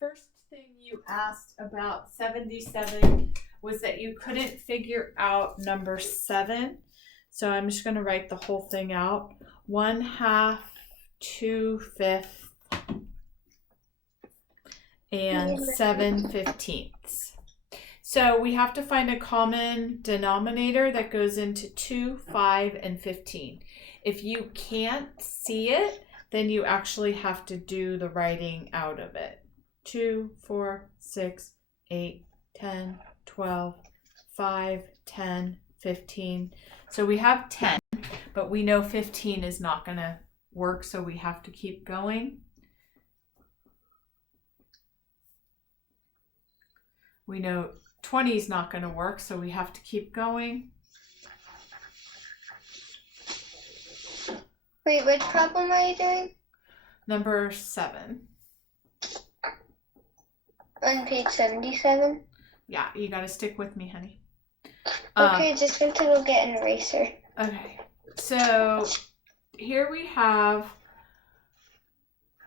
first thing you asked about 77 was that you couldn't figure out number 7. So I'm just going to write the whole thing out. 1/2, 2/5, and 7/15. So we have to find a common denominator that goes into 2, 5, and 15. If you can't see it, then you actually have to do the writing out of it. 2, 4, 6, 8, 10, 12, 5, 10, 15. So we have 10, but we know 15 is not going to work, so we have to keep going. We know 20 is not going to work, so we have to keep going. Wait, which problem are you doing? Number 7. On page 77? Yeah, you got to stick with me, honey. Okay, just wait till we'll get an eraser. Okay, so here we have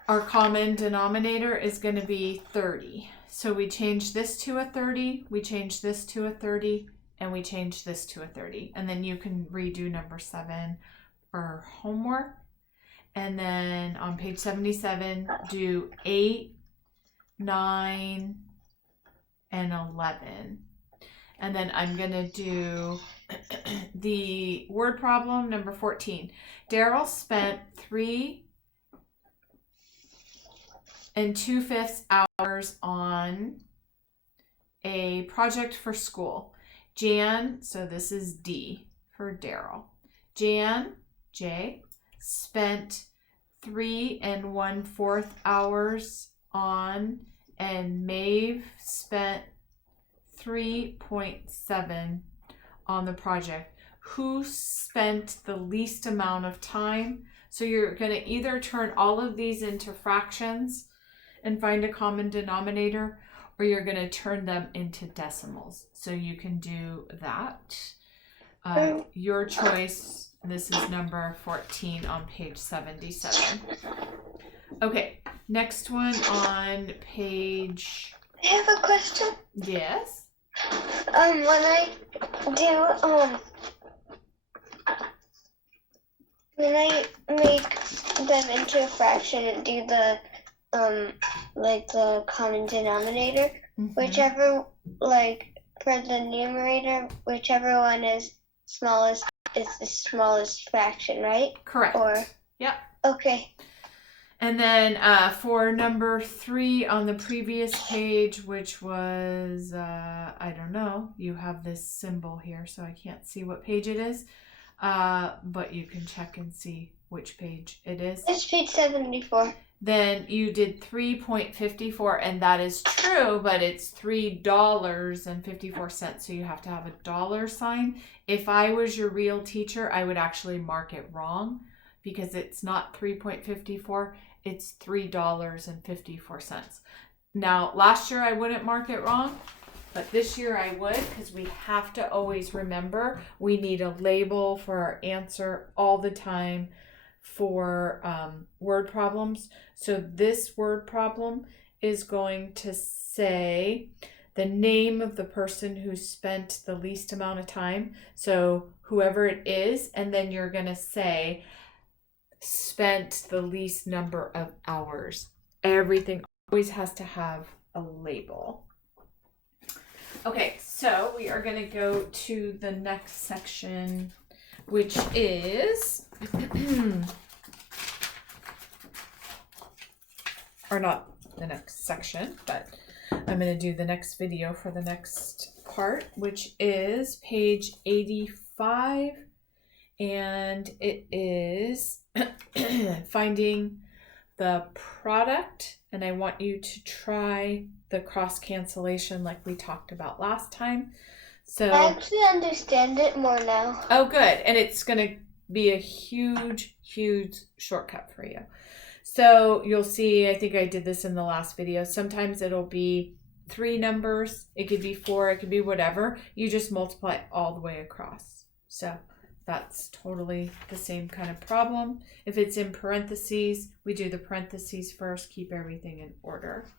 our common denominator is going to be 30. So we change this to a 30, we change this to a 30, and we change this to a 30. And then you can redo number 7 for homework. And then on page 77, do 8, 9, and 11. And then I'm going to do the word problem, number 14. Daryl spent 3 2/5 hours on a project for school. Jan, so this is D for Daryl. Jan, J, spent 3 1/4 hours on, and Maeve spent 3.7 on the project. Who spent the least amount of time? So you're going to either turn all of these into fractions and find a common denominator, or you're going to turn them into decimals. So you can do that. Your choice. This is number 14 on page 77. Okay, next one on page... I have a question. Yes? When I make them into a fraction and do the like the common denominator, whichever, like for the numerator, whichever one is smallest is the smallest fraction, right? Correct. Or yep. Okay. And then for number 3 on the previous page, which was I don't know, you have this symbol here, so I can't see what page it is, but you can check and see which page it is. It's page 74. Then you did 3.54, and that is true, but it's $3.54, so you have to have a dollar sign. If I was your real teacher, I would actually mark it wrong, because it's not 3.54, it's $3.54. Now, last year I wouldn't mark it wrong, but this year I would, because we have to always remember we need a label for our answer all the time for word problems. So this word problem is going to say the name of the person who spent the least amount of time. So whoever it is, and then you're going to say spent the least number of hours. Everything always has to have a label. Okay, so we are going to go to the next section, which is or not the next section, but I'm going to do the next video for the next part, which is page 85, and it is finding the product, and I want you to try the cross cancellation like we talked about last time. So I actually understand it more now. Oh, good. And it's going to be a huge, huge shortcut for you. So you'll see, I think I did this in the last video. Sometimes it'll be 3 numbers. It could be 4. It could be whatever. You just multiply all the way across. So that's totally the same kind of problem. If it's in parentheses, we do the parentheses first, keep everything in order.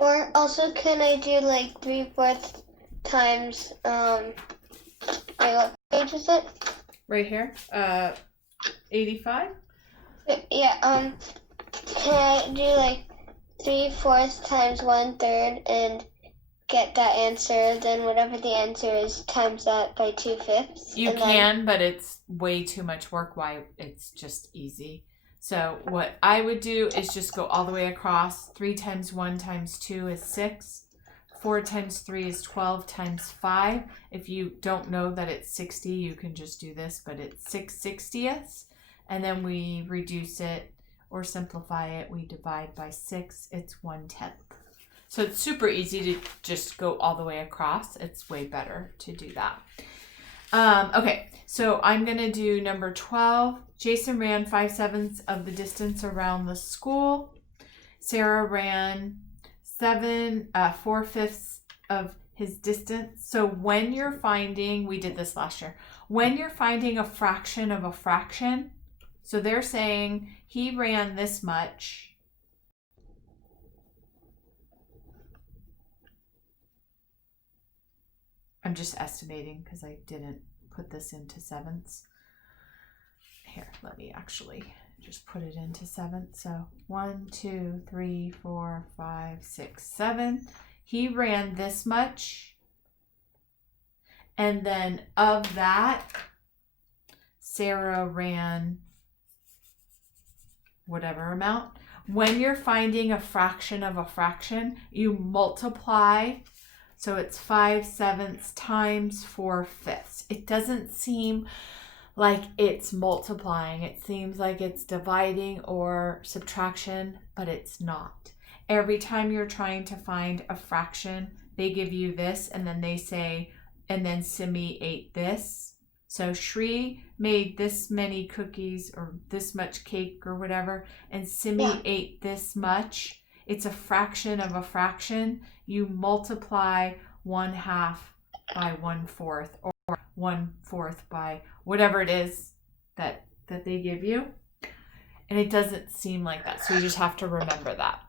Or also, can I do like 3/4 times, what page is it? Right here, 85. Yeah, can I do like 3/4 times 1/3 and get that answer, then whatever the answer is, times that by 2/5? You can, but it's way too much work. Why? It's just easy. So what I would do is just go all the way across. 3 times 1 times 2 is 6. 4 times 3 is 12 times 5. If you don't know that it's 60, you can just do this, but it's 6/60ths. And then we reduce it or simplify it. We divide by 6. It's 1/10. So it's super easy to just go all the way across. It's way better to do that. Okay, so I'm going to do number 12. Jason ran 5/7 of the distance around the school. Sarah ran 4/5 of his distance. So when you're finding, we did this last year, when you're finding a fraction of a fraction, so they're saying he ran this much. I'm just estimating because I didn't put this into sevenths. Here, let me actually just put it into sevenths. So 1, 2, 3, 4, 5, 6, 7. He ran this much. And then of that, Sarah ran whatever amount. When you're finding a fraction of a fraction, you multiply. So it's 5/7 times 4/5. It doesn't seem like it's multiplying. It seems like it's dividing or subtraction, but it's not. Every time you're trying to find a fraction, they give you this, and then they say, and then Simi ate this. So Shri made this many cookies or this much cake or whatever, and Simi ate this much. It's a fraction of a fraction. You multiply 1/2 by 1/4 or 1/4 by whatever it is that they give you. And it doesn't seem like that. So you just have to remember that.